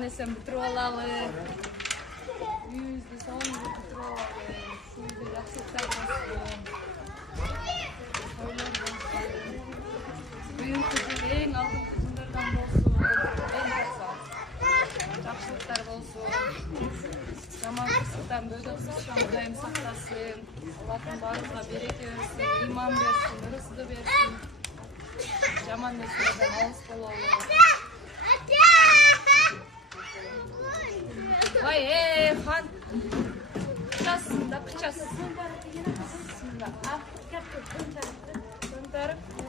аман эсен бүтүрүп алалы. Үйүбүздү сонун бүтүрүп алалы. Сизге жакшылыктар болсун. Бүгүнкү күн эң алдыңкы күндөрдөн болсун. Эң жакшылыктар болсун. Жаман кырсыктан бөдөксүздөн Кудайым сактасын. Аллахтын баарыбызга береке берсин, иман берсин, ырысты берсин. Жаман нерселерден алыс бололу. Ай, хан. Кычасың да, кычасың. Кычасың да. Көнтарып.